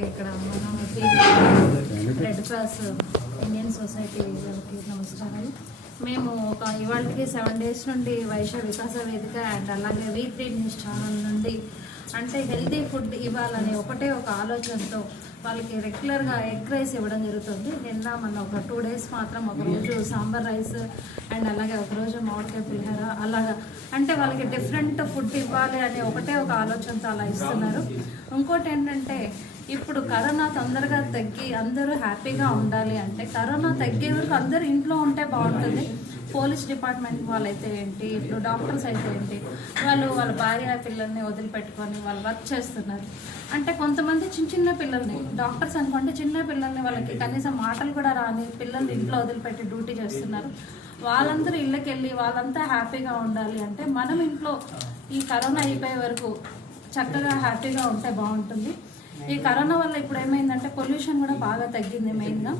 అలాగే ఇక్కడ మన రెడ్ క్రాస్ ఇండియన్ సొసైటీ వాళ్ళకి నమస్కారాలు. మేము ఇవాళకి 7 days నుండి వైశ్య వికాస వేదిక అండ్ అలాగే V3 న్యూస్ ఛానల్ నుండి అంటే హెల్తీ ఫుడ్ ఇవ్వాలనే ఒకటే ఒక ఆలోచనతో వాళ్ళకి రెగ్యులర్గా ఎగ్ రైస్ ఇవ్వడం జరుగుతుంది. నిన్న మన ఒక 2 days మాత్రం ఒకరోజు సాంబార్ రైస్ అండ్ అలాగే ఒకరోజు మామిడికాయ పులిహోర అలాగా అంటే వాళ్ళకి డిఫరెంట్ ఫుడ్ ఇవ్వాలి అనే ఒకటే ఒక ఆలోచనతో అలా ఇస్తున్నారు. ఇంకోటి ఏంటంటే ఇప్పుడు కరోనా తొందరగా తగ్గి అందరూ హ్యాపీగా ఉండాలి అంటే కరోనా తగ్గే వరకు అందరూ ఇంట్లో ఉంటే బాగుంటుంది. పోలీస్ డిపార్ట్మెంట్ వాళ్ళైతే ఏంటి, ఇప్పుడు డాక్టర్స్ అయితే ఏంటి, వాళ్ళ భార్య పిల్లల్ని వదిలిపెట్టుకొని వాళ్ళు వర్క్ చేస్తున్నారు. అంటే కొంతమంది చిన్న పిల్లల్ని డాక్టర్స్ అనుకోండి చిన్న పిల్లల్ని వాళ్ళకి కనీసం మాటలు కూడా రాని పిల్లల్ని ఇంట్లో వదిలిపెట్టి డ్యూటీ చేస్తున్నారు. వాళ్ళందరూ ఇళ్ళకి వెళ్ళి వాళ్ళంతా హ్యాపీగా ఉండాలి అంటే మనం ఇంట్లో ఈ కరోనా అయిపోయే వరకు చక్కగా హ్యాపీగా ఉంటే బాగుంటుంది. ఈ కరోనా వల్ల ఇప్పుడు ఏమైందంటే పొల్యూషన్ కూడా బాగా తగ్గింది. మెయిన్గా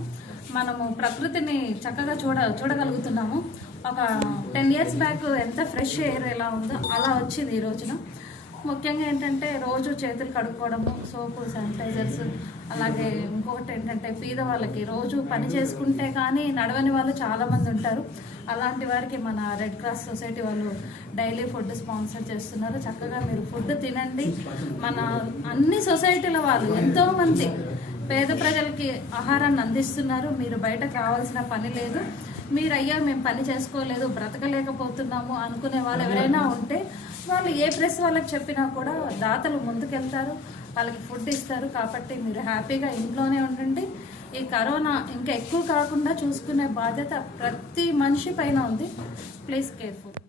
మనము ప్రకృతిని చక్కగా చూడగలుగుతున్నాము. ఒక 10 years బ్యాక్ ఎంత ఫ్రెష్ ఎయిర్ ఎలా ఉందో అలా వచ్చింది ఈ రోజున. ముఖ్యంగా ఏంటంటే రోజు చేతులు కడుక్కోవడము, సోపు, శానిటైజర్స్, అలాగే ఇంకొకటి ఏంటంటే పేద వాళ్ళకి రోజు పని చేసుకుంటే కానీ నడవని వాళ్ళు చాలామంది ఉంటారు. అలాంటి వారికి మన రెడ్ క్రాస్ సొసైటీ వాళ్ళు డైలీ ఫుడ్ స్పాన్సర్ చేస్తున్నారు. చక్కగా మీరు ఫుడ్ తినండి. మన అన్ని సొసైటీల వాళ్ళు ఎంతోమంది పేద ప్రజలకి ఆహారాన్ని అందిస్తున్నారు. మీరు బయటకు రావాల్సిన పని లేదు. మీరు మేము పని చేసుకోలేదు, బ్రతకలేకపోతున్నాము అనుకునే వాళ్ళు ఎవరైనా ఉంటే వాళ్ళు ఏ ప్రెస్ వాళ్ళకి చెప్పినా కూడా దాతలు ముందుకెళ్తారు, వాళ్ళకి ఫుడ్ ఇస్తారు. కాబట్టి మీరు హ్యాపీగా ఇంట్లోనే ఉండండి. ఈ కరోనా ఇంకా ఎక్కువ కాకుండా చూసుకునే బాధ్యత ప్రతి మనిషి పైన ఉంది. Please careful.